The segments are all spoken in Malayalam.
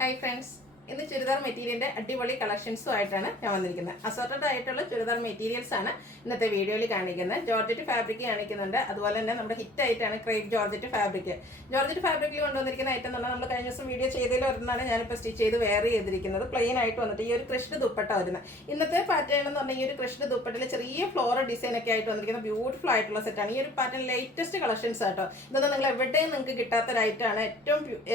Hi friends. ഇന്ന് ചുരിദാർ മെറ്റീരിയലിന്റെ അടിപൊളി കളക്ഷൻസും ആയിട്ടാണ് ഞാൻ വന്നിരിക്കുന്നത്. അസോർട്ടഡ് ആയിട്ടുള്ള ചുരിദാർ മെറ്റീരിയൽസ് ആണ് ഇന്നത്തെ വീഡിയോയിൽ കാണിക്കുന്നത്. ജോർജറ്റ് ഫാബ്രിക് കാണിക്കുന്നുണ്ട്. അതുപോലെ തന്നെ നമ്മുടെ ഹിറ്റ് ആയിട്ടാണ് ക്രേപ്പ് ജോർജറ്റ് ഫാബ്രിക്. ജോർജറ്റ് ഫാബ്രിക്കിൽ കൊണ്ടുവന്നിരിക്കുന്ന ഐറ്റം എന്ന് പറഞ്ഞാൽ നമ്മൾ കഴിഞ്ഞ ദിവസം വീഡിയോ ചെയ്തതിൽ ഒരെണ്ണമാണ് ഞാനിപ്പോൾ സ്റ്റിച്ച് ചെയ്ത് വെയർ ചെയ്തിരിക്കുന്നത്. പ്ലെയിൻ ആയിട്ട് വന്നിട്ട് ഈ ഒരു ക്രഷ്ഡ് ദുപ്പട്ട വരുന്നത്. ഇന്നത്തെ പാറ്റേൺ എന്ന് പറഞ്ഞാൽ ഈ ഒരു ക്രഷ്ഡ് ദുപ്പട്ടയിൽ ചെറിയ ഫ്ലോറൽ ഡിസൈൻ ഒക്കെ ആയിട്ട് വന്നിരിക്കുന്ന ബ്യൂട്ടിഫുൾ ആയിട്ടുള്ള സെറ്റാണ്. ഈ ഒരു പാറ്റേൺ ലേറ്റസ്റ്റ് കളക്ഷൻസ് ആട്ടോ. ഇതൊന്നും നിങ്ങൾ എവിടെയും നിങ്ങൾക്ക് കിട്ടാത്ത ഒരു ഐറ്റമാണ്.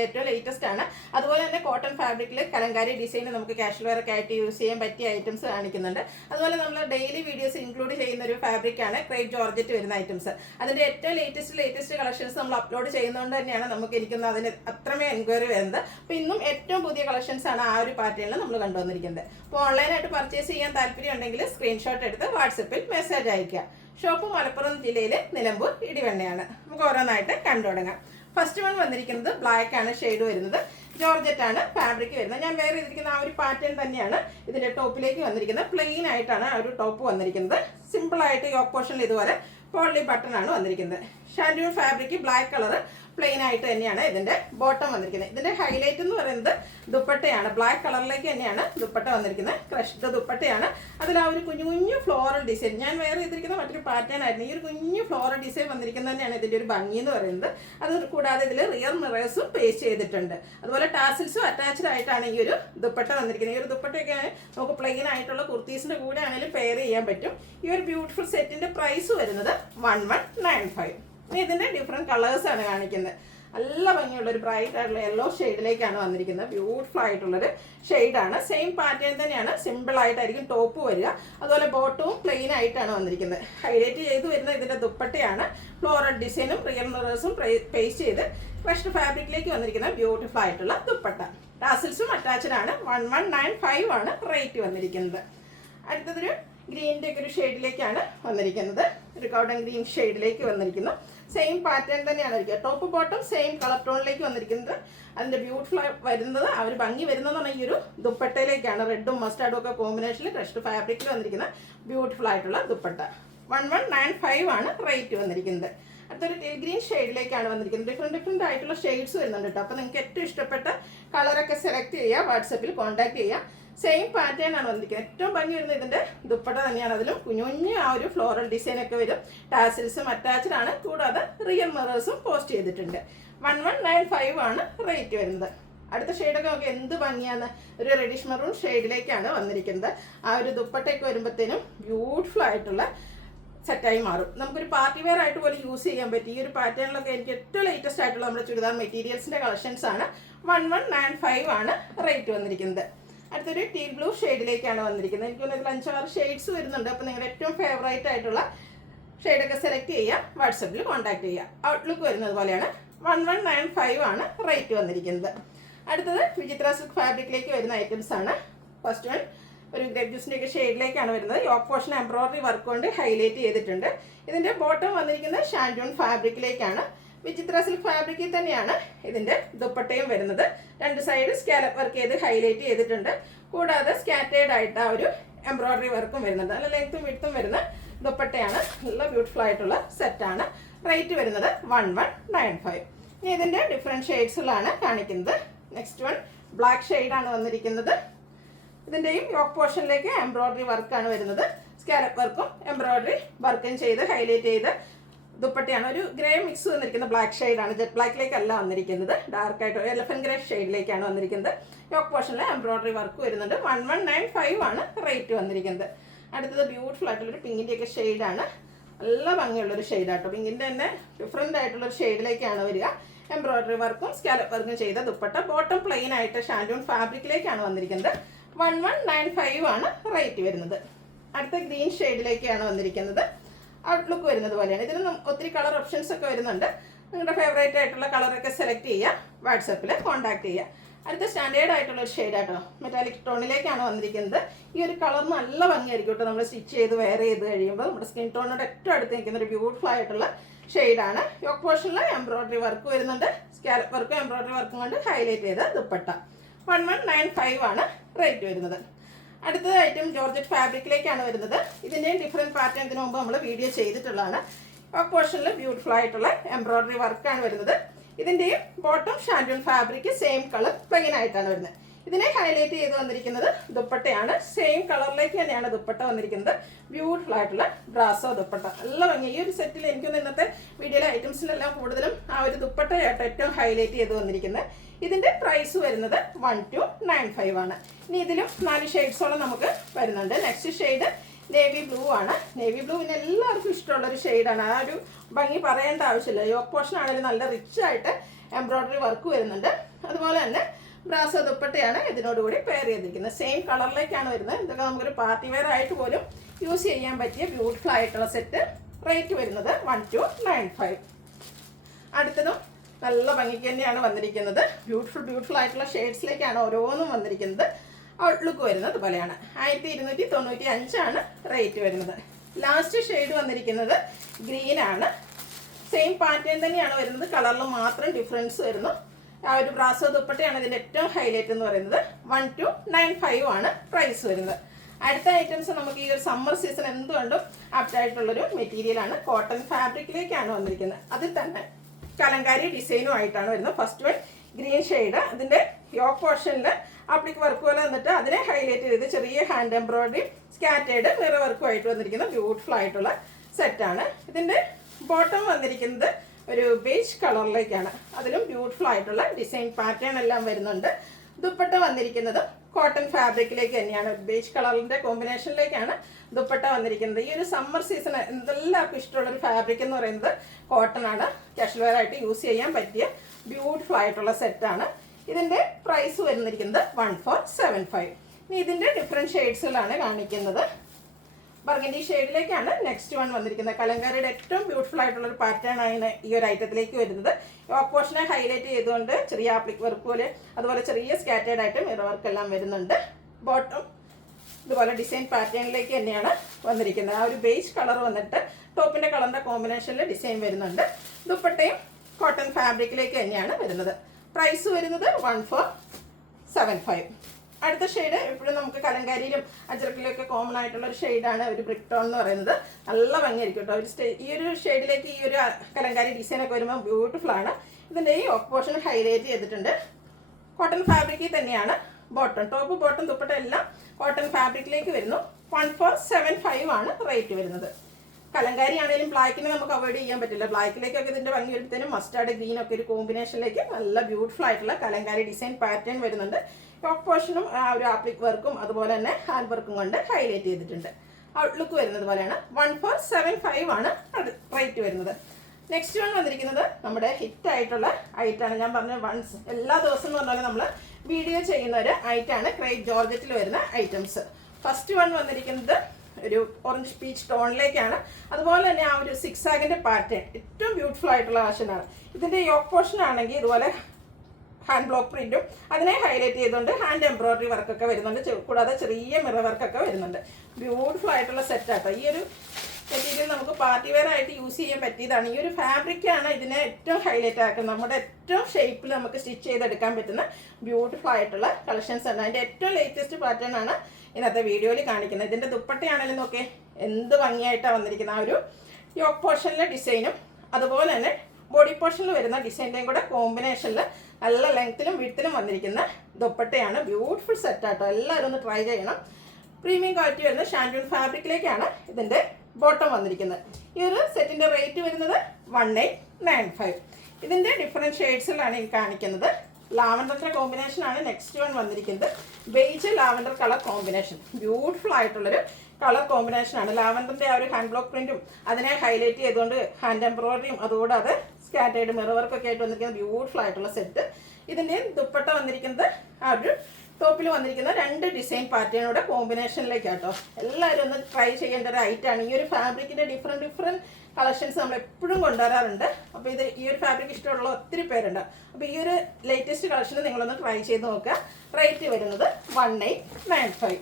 ഏറ്റവും ലേറ്റസ്റ്റ് ആണ്. അതുപോലെ തന്നെ കോട്ടൺ ഫാബ്രിക്കിൽ കലങ്കാരി ഡിസൈൻ നമുക്ക് കാഷ്വൽ വെയർ ഒക്കെ ആയിട്ട് യൂസ് ചെയ്യാൻ പറ്റിയ ഐറ്റംസ് കാണിക്കുന്നുണ്ട്. അതുപോലെ നമ്മൾ ഡെയിലി വീഡിയോസ് ഇൻക്ലൂഡ് ചെയ്യുന്ന ഒരു ഫാബ്രിക് ആണ് ക്രേപ്പ് ജോർജറ്റ് വരുന്ന ഐറ്റംസ്. അതിന്റെ ഏറ്റവും ലേറ്റസ്റ്റ് കളക്ഷൻസ് നമ്മൾ അപ്ലോഡ് ചെയ്യുന്നതുകൊണ്ട് തന്നെയാണ് നമുക്ക് എനിക്കൊന്ന് അതിന് അത്രമേ എൻക്വയറി വരുന്നത്. അപ്പോൾ ഇന്നും ഏറ്റവും പുതിയ കളക്ഷൻസ് ആണ് ആ ഒരു പാറ്റേണിൽ നമ്മൾ കണ്ടുവന്നിരിക്കുന്നത്. അപ്പോൾ ഓൺലൈനായിട്ട് പർച്ചേസ് ചെയ്യാൻ താല്പര്യം ഉണ്ടെങ്കിൽ സ്ക്രീൻഷോട്ട് എടുത്ത് വാട്സപ്പിൽ മെസ്സേജ് അയക്കുക. ഷോപ്പ് മലപ്പുറം ജില്ലയിലെ നിലമ്പൂർ ഇടിവണ്ണയാണ്. നമുക്ക് ഓരോന്നായിട്ട് കണ്ടു തുടങ്ങാം. ഫസ്റ്റ് വൺ വന്നിരിക്കുന്നത് ബ്ലാക്ക് ആണ് ഷെയ്ഡ് വരുന്നത്. ജോർജറ്റ് ആണ് ഫാബ്രിക് വരുന്നത്. ഞാൻ വേറെ ചെയ്തിരിക്കുന്ന ആ ഒരു പാറ്റേൺ തന്നെയാണ് ഇതിന്റെ ടോപ്പിലേക്ക് വന്നിരിക്കുന്നത്. പ്ലെയിൻ ആയിട്ടാണ് ആ ഒരു ടോപ്പ് വന്നിരിക്കുന്നത്. സിമ്പിൾ ആയിട്ട് യോക്ക് പോർഷനിൽ ഇതുപോലെ പോളി ബട്ടൺ ആണ് വന്നിരിക്കുന്നത്. ഷാൻഡ്യൂൺ ഫാബ്രിക് ബ്ലാക്ക് കളർ പ്ലെയിൻ ആയിട്ട് തന്നെയാണ് ഇതിന്റെ ബോട്ടം വന്നിരിക്കുന്നത്. ഇതിന്റെ ഹൈലൈറ്റ് എന്ന് പറയുന്നത് ദുപ്പട്ടയാണ്. ബ്ലാക്ക് കളറിലേക്ക് തന്നെയാണ് ദുപ്പട്ട വന്നിരിക്കുന്നത്. ക്രഷ്ഡ് ദുപ്പട്ടയാണ്. അതിൽ ആ ഒരു കുഞ്ഞു കുഞ്ഞു ഫ്ലോറൽ ഡിസൈൻ ഞാൻ വേറെ ചെയ്തിരിക്കുന്ന മറ്റൊരു പാറ്റേൺ ആയിരുന്നു. ഈ ഒരു കുഞ്ഞു ഫ്ലോറൽ ഡിസൈൻ വന്നിരിക്കുന്നത് തന്നെയാണ് ഇതിന്റെ ഒരു ഭംഗി എന്ന് പറയുന്നത്. അത് കൂടാതെ ഇതിൽ റിയൽ മിറേഴ്സും പേസ്റ്റ് ചെയ്തിട്ടുണ്ട്. അതുപോലെ ടാസിൽസും അറ്റാച്ച്ഡ് ആയിട്ടാണ് ഈ ഒരു ദുപ്പട്ട വന്നിരിക്കുന്നത്. ഈ ഒരു ദുപ്പട്ടയൊക്കെ നമുക്ക് പ്ലെയിൻ ആയിട്ടുള്ള കുർത്തീസിന്റെ കൂടെ ആണെങ്കിലും പെയർ ചെയ്യാൻ പറ്റും. ഈ ഒരു ബ്യൂട്ടിഫുൾ സെറ്റിന്റെ പ്രൈസ് വരുന്നത് 1195. ഇനി ഇതിന്റെ ഡിഫറെന്റ് കളേഴ്സ് ആണ് കാണിക്കുന്നത്. നല്ല ഭംഗിയുള്ള ഒരു ബ്രൈറ്റ് ആയിട്ടുള്ള യെല്ലോ ഷെയ്ഡിലേക്കാണ് വന്നിരിക്കുന്നത്. ബ്യൂട്ടിഫുൾ ആയിട്ടുള്ളൊരു ഷെയ്ഡാണ്. സെയിം പാറ്റേൺ തന്നെയാണ്. സിമ്പിൾ ആയിട്ടായിരിക്കും ടോപ്പ് വരിക. അതുപോലെ ബോട്ടവും പ്ലെയിൻ ആയിട്ടാണ് വന്നിരിക്കുന്നത്. ഹൈലൈറ്റ് ചെയ്ത് വരുന്ന ഇതിന്റെ ദുപ്പട്ടയാണ്. ഫ്ലോറൽ ഡിസൈനും റിയൽ മിറേഴ്സും പേസ്റ്റ് ചെയ്ത് ക്രഷ്ഡ് ഫാബ്രിക്കിലേക്ക് വന്നിരിക്കുന്ന ബ്യൂട്ടിഫുൾ ആയിട്ടുള്ള ദുപ്പട്ട. ടാസിൽസും അറ്റാച്ച്ഡ് ആണ്. 1195 ആണ് റേറ്റ് വന്നിരിക്കുന്നത്. അടുത്തതൊരു ഗ്രീനിൻ്റെ ഒക്കെ ഒരു ഷെയ്ഡിലേക്കാണ് വന്നിരിക്കുന്നത്. ഒരു കൗഡൻ ഗ്രീൻ ഷെയ്ഡിലേക്ക് വന്നിരിക്കുന്നു. സെയിം പാറ്റേൺ തന്നെയാണ് ഇരിക്കുക. ടോപ്പ് ബോട്ടം സെയിം കളർ ടോണിലേക്ക് വന്നിരിക്കുന്നത്. അതിൻ്റെ ബ്യൂട്ടിഫുൾ വരുന്നത് ആ ഒരു ഭംഗി വരുന്നതെന്ന് പറഞ്ഞാൽ ഈ ഒരു ദുപ്പട്ടയിലേക്കാണ്. റെഡും മസ്റ്റാർഡും ഒക്കെ കോമ്പിനേഷനിൽ ക്രഷ്ഡ് ഫാബ്രിക്കിൽ വന്നിരിക്കുന്ന ബ്യൂട്ടിഫുൾ ആയിട്ടുള്ള ദുപ്പട്ട. 1195 ആണ് റേറ്റ് വന്നിരിക്കുന്നത്. അടുത്തൊരു ഗ്രീൻ ഷെയ്ഡിലേക്കാണ് വന്നിരിക്കുന്നത്. ഡിഫറെൻറ്റ് ആയിട്ടുള്ള ഷെയ്ഡ്സ് വരുന്നുണ്ട് കേട്ടോ. അപ്പോൾ നിങ്ങൾക്ക് ഏറ്റവും ഇഷ്ടപ്പെട്ട കളറൊക്കെ സെലക്ട് ചെയ്യുക. വാട്സപ്പിൽ കോൺടാക്ട് ചെയ്യുക. സെയിം പാറ്റേൺ ആണ് വന്നിരിക്കുന്നത്. ഏറ്റവും ഭംഗി വരുന്നത് ഇതിന്റെ ദുപ്പട്ട തന്നെയാണ്. അതിലും കുഞ്ഞു ആ ഒരു ഫ്ലോറൽ ഡിസൈൻ ഒക്കെ വരും. ടാസിൽസും അറ്റാച്ച്ഡ് ആണ്. കൂടാതെ റിയൽ മിറേഴ്സും പോസ്റ്റ് ചെയ്തിട്ടുണ്ട്. 1195 ആണ് റേറ്റ് വരുന്നത്. അടുത്ത ഷെയ്ഡൊക്കെ നമുക്ക് എന്ത് ഭംഗിയാണ്. ഒരു റെഡിഷ് മെറൂൺ ഷെയ്ഡിലേക്കാണ് വന്നിരിക്കുന്നത്. ആ ഒരു ദുപ്പട്ടയൊക്കെ വരുമ്പോഴത്തേനും ബ്യൂട്ടിഫുൾ ആയിട്ടുള്ള സെറ്റായി മാറും. നമുക്കൊരു പാർട്ടി വെയർ ആയിട്ട് പോലും യൂസ് ചെയ്യാൻ പറ്റും. ഈ ഒരു പാറ്റേണിലൊക്കെ എനിക്ക് ഏറ്റവും ലേറ്റസ്റ്റ് ആയിട്ടുള്ള നമ്മുടെ ചുരിദാർ മെറ്റീരിയൽസിന്റെ കളക്ഷൻസ് ആണ്. 1195 ആണ് റേറ്റ് വന്നിരിക്കുന്നത്. അടുത്തൊരു ടീൽ ബ്ലൂ ഷെയ്ഡിലേക്കാണ് വന്നിരിക്കുന്നത്. എനിക്ക് തോന്നുന്നു ഇതിൽ 5-6 ഷെയ്ഡ്സ് വരുന്നുണ്ട്. അപ്പോൾ നിങ്ങളുടെ ഏറ്റവും ഫേവറേറ്റ് ആയിട്ടുള്ള ഷെയ്ഡൊക്കെ സെലക്ട് ചെയ്യുക. വാട്സപ്പിൽ കോൺടാക്ട് ചെയ്യുക. ഔട്ട്ലുക്ക് വരുന്നത് പോലെയാണ്. 1195 ആണ് റേറ്റ് വന്നിരിക്കുന്നത്. അടുത്തത് വിചിത്ര സിൽക്ക് ഫാബ്രിക്കിലേക്ക് വരുന്ന ഐറ്റംസ് ആണ്. ഫസ്റ്റ് വൺ ഒരു ഗ്രേപ്പ് ജ്യൂസിൻ്റെ ഒക്കെ ഷെയ്ഡിലേക്കാണ് വരുന്നത്. യോക്ക് പോർഷൻ എംബ്രോയിഡറി വർക്ക് കൊണ്ട് ഹൈലൈറ്റ് ചെയ്തിട്ടുണ്ട്. ഇതിൻ്റെ ബോട്ടം വന്നിരിക്കുന്നത് ഷാൻഡൂൺ ഫാബ്രിക്കിലേക്കാണ്. വിചിത്ര സിൽക്ക് ഫാബ്രിക്കിൽ തന്നെയാണ് ഇതിന്റെ ദുപ്പട്ടയും വരുന്നത്. രണ്ട് സൈഡ് സ്കാലപ്പ് വർക്ക് ചെയ്ത് ഹൈലൈറ്റ് ചെയ്തിട്ടുണ്ട്. കൂടാതെ സ്കാറ്റേഡ് ആയിട്ട് ആ ഒരു എംബ്രോയിഡറി വർക്കും വരുന്നുണ്ട്. നല്ല ലെങ്ത്തും വിഡ്ത്തും വരുന്ന ദുപ്പട്ടയാണ്. നല്ല ബ്യൂട്ടിഫുൾ ആയിട്ടുള്ള സെറ്റാണ്. റേറ്റ് വരുന്നത് 1195. ഇനി ഇതിന്റെ ഡിഫറെന്റ് ഷെയ്ഡ്സുകളാണ് കാണിക്കുന്നത്. നെക്സ്റ്റ് വൺ ബ്ലാക്ക് ഷെയ്ഡാണ് വന്നിരിക്കുന്നത്. ഇതിന്റെയും യോക്ക് പോർഷനിലേക്ക് എംബ്രോയിഡറി വർക്കാണ് വരുന്നത്. സ്കാലപ്പ് വർക്കും എംബ്രോയിഡറി വർക്കും ചെയ്ത് ഹൈലൈറ്റ് ചെയ്ത് ദുപ്പട്ടയാണ്. ഒരു ഗ്രേ മിക്സ് വന്നിരിക്കുന്ന ബ്ലാക്ക് ഷെയ്ഡാണ്. ജെറ്റ് ബ്ലാക്കിലേക്കല്ല വന്നിരിക്കുന്നത്. ഡാർക്ക് ആയിട്ട് എലഫന്റ് ഗ്രേ ഷെയ്ഡിലേക്കാണ് വന്നിരിക്കുന്നത്. യോക്ക് പോർഷനിൽ എംബ്രോയിഡറി വർക്ക് വരുന്നുണ്ട്. 1195 ആണ് റേറ്റ് വന്നിരിക്കുന്നത്. അടുത്തത് ബ്യൂട്ടിഫുൾ ആയിട്ടുള്ളൊരു പിങ്കിൻ്റെ ഒക്കെ ഷെയ്ഡാണ്. നല്ല ഭംഗിയുള്ളൊരു ഷെയ്ഡാട്ടോ. പിങ്കിൻ്റെ തന്നെ ഡിഫറെൻ്റ് ആയിട്ടുള്ളൊരു ഷെയ്ഡിലേക്കാണ് വരിക. എംബ്രോയിഡറി വർക്കും സ്കാലപ്പ് വർക്കും ചെയ്ത ദുപ്പട്ട. ബോട്ടം പ്ലെയിൻ ആയിട്ട് ഷാൻഡൂൺ ഫാബ്രിക്കിലേക്കാണ് വന്നിരിക്കുന്നത്. 1195 ആണ് റേറ്റ് വരുന്നത്. അടുത്ത ഗ്രീൻ ഷെയ്ഡിലേക്കാണ് വന്നിരിക്കുന്നത്. ഔട്ട്ലുക്ക് വരുന്നത് പോലെയാണ്. ഇതിന് ഒത്തിരി കളർ ഓപ്ഷൻസ് ഒക്കെ വരുന്നുണ്ട്. നിങ്ങളുടെ ഫേവറേറ്റ് ആയിട്ടുള്ള കളറൊക്കെ സെലക്ട് ചെയ്യുക. വാട്സപ്പിൽ കോൺടാക്ട് ചെയ്യുക. അടുത്ത സ്റ്റാൻഡേർഡ് ആയിട്ടുള്ള ഒരു ഷെയ്ഡാട്ടോ. മെറ്റാലിക് ടോണിലേക്കാണ് വന്നിരിക്കുന്നത്. ഈ ഒരു കളർ നല്ല ഭംഗിയായിരിക്കും കേട്ടോ. നമ്മൾ സ്റ്റിച്ച് ചെയ്ത് വെയർ ചെയ്ത് കഴിയുമ്പോൾ നമ്മുടെ സ്കിൻ ടോണിനോട് ഏറ്റവും അടുത്ത് നിൽക്കുന്ന ഒരു ബ്യൂട്ടിഫുൾ ആയിട്ടുള്ള ഷെയ്ഡാണ്. യോക്ക് പോർഷനിൽ എംബ്രോയിഡറി വർക്ക് വരുന്നുണ്ട്. സ്കാലപ്പ് വർക്കും എംബ്രോയിഡറി വർക്കും കൊണ്ട് ഹൈലൈറ്റ് ചെയ്ത ദുപ്പട്ട. 1195 ആണ് റേറ്റ് വരുന്നത്. അടുത്ത ഐറ്റം ജോർജറ്റ് ഫാബ്രിക്കിലേക്കാണ് വരുന്നത്. ഇതിൻ്റെയും ഡിഫറെൻറ്റ് പാറ്റേൺ ഇതിനു മുമ്പ് നമ്മൾ വീഡിയോ ചെയ്തിട്ടുള്ളതാണ്. യോക്ക് പോർഷനിൽ ബ്യൂട്ടിഫുൾ ആയിട്ടുള്ള എംബ്രോയിഡറി വർക്കാണ് വരുന്നത്. ഇതിൻ്റെയും ബോട്ടം ഷാൻഡൂൺ ഫാബ്രിക് സെയിം കളർ പ്ലെയിൻ ആയിട്ടാണ് വരുന്നത്. ഇതിനെ ഹൈലൈറ്റ് ചെയ്ത് വന്നിരിക്കുന്നത് ദുപ്പട്ടയാണ്. സെയിം കളറിലേക്ക് തന്നെയാണ് ദുപ്പട്ട വന്നിരിക്കുന്നത്. ബ്യൂട്ടിഫുൾ ആയിട്ടുള്ള ബ്രാസോ ദുപ്പട്ട, നല്ല ഭംഗി. ഈ ഒരു സെറ്റിൽ എനിക്കൊന്ന് ഇന്നത്തെ വീഡിയോയിലെ ഐറ്റംസിനെല്ലാം കൂടുതലും ആ ഒരു ദുപ്പട്ടയായിട്ട് ഏറ്റവും ഹൈലൈറ്റ് ചെയ്ത് വന്നിരിക്കുന്നത്. ഇതിൻ്റെ പ്രൈസ് വരുന്നത് 1295 ആണ്. ഇനി ഇതിലും 4 ഷെയ്ഡ്സോളം നമുക്ക് വരുന്നുണ്ട്. നെക്സ്റ്റ് ഷെയ്ഡ് നേവി ബ്ലൂ ആണ്. നേവി ബ്ലൂ പിന്നെ എല്ലാവർക്കും ഇഷ്ടമുള്ളൊരു ഷെയ്ഡാണ്. ആ ഒരു ഭംഗി പറയേണ്ട ആവശ്യമില്ല. യോക്ക് പോർഷൻ ആണെങ്കിലും നല്ല റിച്ച് ആയിട്ട് എംബ്രോയ്ഡറി വർക്ക് വരുന്നുണ്ട്. അതുപോലെ തന്നെ ബ്രാസോ ദുപ്പട്ടയാണ് ഇതിനോടുകൂടി പെയർ ചെയ്തിരിക്കുന്നത്. സെയിം കളറിലേക്കാണ് വരുന്നത്. ഇതൊക്കെ നമുക്കൊരു പാർട്ടി വെയർ ആയിട്ട് പോലും യൂസ് ചെയ്യാൻ പറ്റിയ ബ്യൂട്ടിഫുൾ ആയിട്ടുള്ള സെറ്റ്. റേറ്റ് വരുന്നത് 1295. അടുത്തതും നല്ല ഭംഗിക്ക് തന്നെയാണ് വന്നിരിക്കുന്നത്. ബ്യൂട്ടിഫുൾ ആയിട്ടുള്ള ഷെയ്ഡ്സിലേക്കാണ് ഓരോന്നും വന്നിരിക്കുന്നത്. ഔട്ട്ലുക്ക് വരുന്നത് ഇതുപോലെയാണ്. 1295 ആണ് റേറ്റ് വരുന്നത്. ലാസ്റ്റ് ഷെയ്ഡ് വന്നിരിക്കുന്നത് ഗ്രീൻ ആണ്. സെയിം പാറ്റേൺ തന്നെയാണ് വരുന്നത്, കളറിൽ മാത്രം ഡിഫറൻസ് വരുന്നു. ആ ഒരു ബ്രാസോ ദുപ്പട്ടയാണ് ഇതിൻ്റെ ഏറ്റവും ഹൈലൈറ്റ് എന്ന് പറയുന്നത്. 1295 ആണ് പ്രൈസ് വരുന്നത്. അടുത്ത ഐറ്റംസ് നമുക്ക് ഈ ഒരു സമ്മർ സീസൺ എന്തുകൊണ്ടും ആപ്റ്റായിട്ടുള്ളൊരു മെറ്റീരിയലാണ്. കോട്ടൺ ഫാബ്രിക്കിലേക്കാണ് വന്നിരിക്കുന്നത്. അതിൽ തന്നെ കലങ്കാരി ഡിസൈനും ആയിട്ടാണ് വരുന്നത്. First one green shade. അതിൻ്റെ യോക്ക് പോർഷനിൽ ആപ്ലിക് വർക്ക് പോലെ വന്നിട്ട് അതിനെ ഹൈലൈറ്റ് ചെയ്ത് ചെറിയ ഹാൻഡ് എംബ്രോയിഡറി സ്കാറ്റേഡ് മിറർ വർക്കും ആയിട്ട് വന്നിരിക്കുന്ന ബ്യൂട്ടിഫുൾ ആയിട്ടുള്ള സെറ്റാണ്. ഇതിൻ്റെ ബോട്ടം വന്നിരിക്കുന്നത് ഒരു ബേജ് കളറിലേക്കാണ്. അതിലും ബ്യൂട്ടിഫുൾ ആയിട്ടുള്ള ഡിസൈൻ പാറ്റേൺ എല്ലാം വരുന്നുണ്ട്. ദുപ്പട്ട വന്നിരിക്കുന്നത് കോട്ടൺ ഫാബ്രിക്കിലേക്ക് തന്നെയാണ്. ബേജ് കളറിൻ്റെ കോമ്പിനേഷനിലേക്കാണ് ദുപ്പട്ട വന്നിരിക്കുന്നത്. ഈ ഒരു സമ്മർ സീസൺ എന്തെല്ലാവർക്കും ഇഷ്ടമുള്ളൊരു ഫാബ്രിക് എന്ന് പറയുന്നത് കോട്ടൺ ആണ്. കാഷ്വൽ വെയർ ആയിട്ട് യൂസ് ചെയ്യാൻ പറ്റിയ ബ്യൂട്ടിഫുൾ ആയിട്ടുള്ള സെറ്റാണ്. ഇതിൻ്റെ പ്രൈസ് വരുന്നിരിക്കുന്നത് 1475. ഇനി ഇതിൻ്റെ ഡിഫറെൻറ്റ് ഷെയ്ഡ്സുകളാണ് കാണിക്കുന്നത്. ബർഗൻഡി ഷെയ്ഡിലേക്കാണ് നെക്സ്റ്റ് വൺ വന്നിരിക്കുന്നത്. കലങ്കാരിയുടെ ഏറ്റവും ബ്യൂട്ടിഫുൾ ആയിട്ടുള്ള ഒരു പാറ്റേൺ ആണ് ഈ ഒരു ഐറ്റത്തിലേക്ക് വരുന്നത്. യോക്ക് പോർഷനെ ഹൈലൈറ്റ് ചെയ്തുകൊണ്ട് ചെറിയ ആപ്ലിക് വർക്ക് പോലെ അതുപോലെ ചെറിയ സ്കാറ്റേഡ് ആയിട്ട് മിറർ വർക്ക് എല്ലാം വരുന്നുണ്ട്. ബോട്ടം ഇതുപോലെ ഡിസൈൻ പാറ്റേണിലേക്ക് തന്നെയാണ് വന്നിരിക്കുന്നത്. ആ ഒരു ബേജ് കളർ വന്നിട്ട് ടോപ്പിൻ്റെ കളറിൻ്റെ കോമ്പിനേഷനിൽ ഡിസൈൻ വരുന്നുണ്ട്. ദുപ്പട്ടയും കോട്ടൺ ഫാബ്രിക്കിലേക്ക് തന്നെയാണ് വരുന്നത്. പ്രൈസ് വരുന്നത് 1475. അടുത്ത ഷെയ്ഡ് എപ്പോഴും നമുക്ക് കലങ്കാരിയിലും അജറക്കിലൊക്കെ കോമൺ ആയിട്ടുള്ള ഒരു ഷെയ്ഡാണ് ഒരു ബ്രിക്ക് ടോൺ എന്ന് പറയുന്നത്. നല്ല ഭംഗിയായിരിക്കും കേട്ടോ. ഈ ഒരു ഷെയ്ഡിലേക്ക് ഈ ഒരു കലങ്കാരി ഡിസൈനൊക്കെ വരുമ്പോൾ ബ്യൂട്ടിഫുൾ ആണ്. ഇതിൻ്റെ ഈ ഓഫ് പോർഷൻ ഹൈലൈറ്റ് ചെയ്തിട്ടുണ്ട്. കോട്ടൺ ഫാബ്രിക്കിൽ തന്നെയാണ് ബോട്ടം. ടോപ്പ് ബോട്ടം ദുപ്പട്ട എല്ലാം കോട്ടൺ ഫാബ്രിക്കിലേക്ക് വരുന്നു. 1475 ആണ് റേറ്റ് വരുന്നത്. കലങ്കാരി ആണെങ്കിലും ബ്ലാക്കിന് നമുക്ക് അവോയ്ഡ് ചെയ്യാൻ പറ്റില്ല. ബ്ലാക്കിലേക്കൊക്കെ ഇതിൻ്റെ ഭംഗി വരുമ്പോഴത്തേനും മസ്റ്റാർഡ് ഗ്രീനൊക്കെ ഒരു കോമ്പിനേഷനിലേക്ക് നല്ല ബ്യൂട്ടിഫുൾ ആയിട്ടുള്ള കലങ്കാരി ഡിസൈൻ പാറ്റേൺ വരുന്നുണ്ട്. ടോപ്പ് പോർഷനും ആ ഒരു ആപ്ലിക് വർക്കും അതുപോലെ തന്നെ ഹാൻഡ് വർക്കും കൊണ്ട് ഹൈലൈറ്റ് ചെയ്തിട്ടുണ്ട്. ഔട്ട്ലുക്ക് വരുന്നത് പോലെയാണ്. 1475 ആണ് റേറ്റ് വരുന്നത്. നെക്സ്റ്റ് വൺ വന്നിരിക്കുന്നത് നമ്മുടെ ഹിറ്റ് ആയിട്ടുള്ള ഐറ്റാണ്. ഞാൻ പറഞ്ഞ വൺസ് എല്ലാ ദിവസവും എന്ന് പറഞ്ഞാൽ നമ്മൾ വീഡിയോ ചെയ്യുന്ന ഒരു ഐറ്റാണ് ക്രേപ്പ് ജോർജറ്റിൽ വരുന്ന ഐറ്റംസ്. ഫസ്റ്റ് വൺ വന്നിരിക്കുന്നത് ഒരു ഓറഞ്ച് പീച്ച് ടോണിലേക്കാണ്. അതുപോലെ തന്നെ ആ ഒരു സിക്സാഗിൻ്റെ പാറ്റേൺ ഏറ്റവും ബ്യൂട്ടിഫുൾ ആയിട്ടുള്ള ആഷനാണ്. ഇതിൻ്റെ യോക്ക് പോർഷൻ ആണെങ്കിൽ ഇതുപോലെ ഹാൻഡ് ബ്ലോക്ക് പ്രിന്റും അതിനെ ഹൈലൈറ്റ് ചെയ്തുകൊണ്ട് ഹാൻഡ് എംബ്രോയിഡറി വർക്കൊക്കെ വരുന്നുണ്ട്. കൂടാതെ ചെറിയ മിറർ വർക്കൊക്കെ വരുന്നുണ്ട്. ബ്യൂട്ടിഫുൾ ആയിട്ടുള്ള സെറ്റാട്ടോ. ഈ ഒരു മെറ്റീരിയൽ നമുക്ക് പാർട്ടി വെയർ ആയിട്ട് യൂസ് ചെയ്യാൻ പറ്റിയതാണ്. ഈ ഒരു ഫാബ്രിക്കാണ് ഇതിനെ ഏറ്റവും ഹൈലൈറ്റ് ആക്കുന്നത്. നമ്മുടെ ഏറ്റവും ഷേപ്പിൽ നമുക്ക് സ്റ്റിച്ച് ചെയ്തെടുക്കാൻ പറ്റുന്ന ബ്യൂട്ടിഫുൾ ആയിട്ടുള്ള കളക്ഷൻസ് ആണ്. അതിൻ്റെ ഏറ്റവും ലേറ്റസ്റ്റ് പാറ്റേൺ ആണ് ഇന്നത്തെ വീഡിയോയിൽ കാണിക്കുന്നത്. ഇതിൻ്റെ ദുപ്പട്ടയാണെങ്കിലും നോക്കേ എന്ത് ഭംഗിയായിട്ടാണ് വന്നിരിക്കുന്നത്. ആ ഒരു യോക്ക് പോർഷനിലെ ഡിസൈനും അതുപോലെ തന്നെ ബോഡി പോർഷനിൽ വരുന്ന ഡിസൈൻ്റെയും കൂടെ കോമ്പിനേഷനിൽ നല്ല ലെങ്ത്തിലും വിഡ്ത്തിലും വന്നിരിക്കുന്ന ദുപ്പട്ടയാണ്. ബ്യൂട്ടിഫുൾ സെറ്റാട്ടോ. എല്ലാവരും ഒന്ന് ട്രൈ ചെയ്യണം. പ്രീമിയം ക്വാളിറ്റി വരുന്ന ഷാൻഡൂൺ ഫാബ്രിക്കിലേക്കാണ് ഇതിൻ്റെ ബോട്ടം വന്നിരിക്കുന്നത്. ഈ ഒരു സെറ്റിൻ്റെ റേറ്റ് വരുന്നത് 1895. ഇതിൻ്റെ ഡിഫറെൻറ്റ് ഷെയ്ഡ്സിലാണ് ഈ കാണിക്കുന്നത്. ലാവൻഡറിൻ്റെ കോമ്പിനേഷനാണ് നെക്സ്റ്റ് വൺ വന്നിരിക്കുന്നത്. Beige lavender colour combination beautiful ആയിട്ടുള്ളൊരു കളർ കോമ്പിനേഷനാണ്. ലാവൻഡറിൻ്റെ ആ ഒരു ഹാൻഡ് ബ്ലോക്ക് പ്രിൻറ്റും അതിനെ ഹൈലൈറ്റ് ചെയ്തുകൊണ്ട് ഹാൻഡ് എംബ്രോയിഡറിയും അതുകൂടാതെ സ്കാറ്റേഡ് മിറർ വർക്കൊക്കെ ആയിട്ട് വന്നിരിക്കുന്ന ബ്യൂട്ടിഫുൾ ആയിട്ടുള്ള സെറ്റ്. ഇതിൻ്റെ ദുപ്പട്ട വന്നിരിക്കുന്നത് ആ ഒരു ടോപ്പിൽ വന്നിരിക്കുന്ന 2 ഡിസൈൻ പാറ്റേണോടെ കോമ്പിനേഷനിലേക്കാട്ടോ. എല്ലാവരും ഒന്ന് ട്രൈ ചെയ്യേണ്ട ഒരു ഐറ്റാണ്. ഈ ഒരു ഫാബ്രിക്കിൻ്റെ ഡിഫറെൻറ്റ് കളക്ഷൻസ് നമ്മൾ എപ്പോഴും കൊണ്ടുവരാറുണ്ട്. അപ്പോൾ ഈ ഒരു ഫാബ്രിക് ഇഷ്ടമുള്ള ഒത്തിരി പേരുണ്ട്. അപ്പോൾ ഈ ഒരു ലേറ്റസ്റ്റ് കളക്ഷൻ നിങ്ങളൊന്ന് ട്രൈ ചെയ്ത് നോക്കുക. റേറ്റ് വരുന്നത് 1895.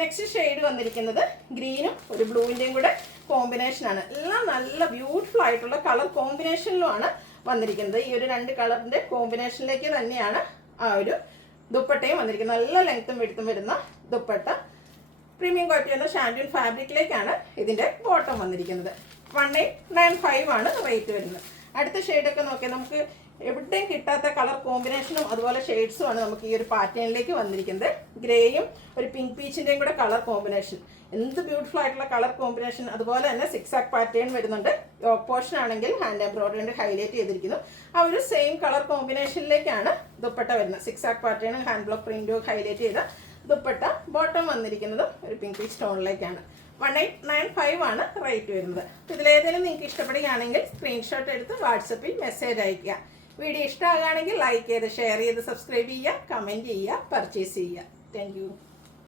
നെക്സ്റ്റ് ഷെയ്ഡ് വന്നിരിക്കുന്നത് ഗ്രീനും ഒരു ബ്ലൂവിൻ്റെയും കൂടെ കോമ്പിനേഷനാണ്. എല്ലാം നല്ല ബ്യൂട്ടിഫുൾ ആയിട്ടുള്ള കളർ കോമ്പിനേഷനിലുമാണ് വന്നിരിക്കുന്നത്. ഈ ഒരു 2 കളറിൻ്റെ കോമ്പിനേഷനിലേക്ക് തന്നെയാണ് ആ ഒരു ദുപ്പട്ടയും വന്നിരിക്കുന്നത്. നല്ല ലെങ്ത്തും വെടുത്തും വരുന്ന ദുപ്പട്ട. പ്രീമിയം ക്വാളിറ്റി എന്ന ഷാൻഡൂൺ ഫാബ്രിക്കിലേക്കാണ് ഇതിൻ്റെ ബോട്ടം വന്നിരിക്കുന്നത്. 1895 ആണ് റേറ്റ് വരുന്നത്. അടുത്ത ഷെയ്ഡൊക്കെ നോക്കിയാൽ നമുക്ക് എവിടെയും കിട്ടാത്ത കളർ കോമ്പിനേഷനും അതുപോലെ ഷെയ്ഡ്സുമാണ് നമുക്ക് ഈ ഒരു പാറ്റേണിലേക്ക് വന്നിരിക്കുന്നത്. ഗ്രേയും ഒരു പിങ്ക് പീച്ചിൻ്റെയും കൂടെ കളർ കോമ്പിനേഷൻ, എന്ത് ബ്യൂട്ടിഫുൾ ആയിട്ടുള്ള കളർ കോമ്പിനേഷൻ. അതുപോലെ തന്നെ സിക്സ് ആക്ക് പാറ്റേൺ വരുന്നുണ്ട്. യോക്ക് പോർഷൻ ആണെങ്കിൽ ഹാൻഡ് എംബ്രോയിഡറി കൊണ്ട് ഹൈലൈറ്റ് ചെയ്തിരിക്കുന്നു. ആ ഒരു സെയിം കളർ കോമ്പിനേഷനിലേക്കാണ് ദുപ്പട്ട വരുന്നത്. സിക്സ് ആക്ക് പാറ്റേണും ഹാൻഡ് ബ്ലോക്ക് പ്രിന്റും ഹൈലൈറ്റ് ചെയ്ത ദുപ്പട്ട. ബോട്ടം വന്നിരിക്കുന്നതും ഒരു പിങ്ക് പീച്ച് ടോണിലേക്കാണ്. 1895 ആണ് റേറ്റ് വരുന്നത്. ഇതിലേതെങ്കിലും നിങ്ങൾക്ക് ഇഷ്ടപ്പെടുകയാണെങ്കിൽ സ്ക്രീൻഷോട്ട് എടുത്ത് വാട്സപ്പിൽ മെസ്സേജ് അയയ്ക്കുക. വീഡിയോ ഇഷ്ടമാകുകയാണെങ്കിൽ ലൈക്ക് ചെയ്ത് ഷെയർ ചെയ്ത് സബ്സ്ക്രൈബ് ചെയ്യുക, കമൻറ്റ് ചെയ്യുക, പർച്ചേസ് ചെയ്യുക. താങ്ക്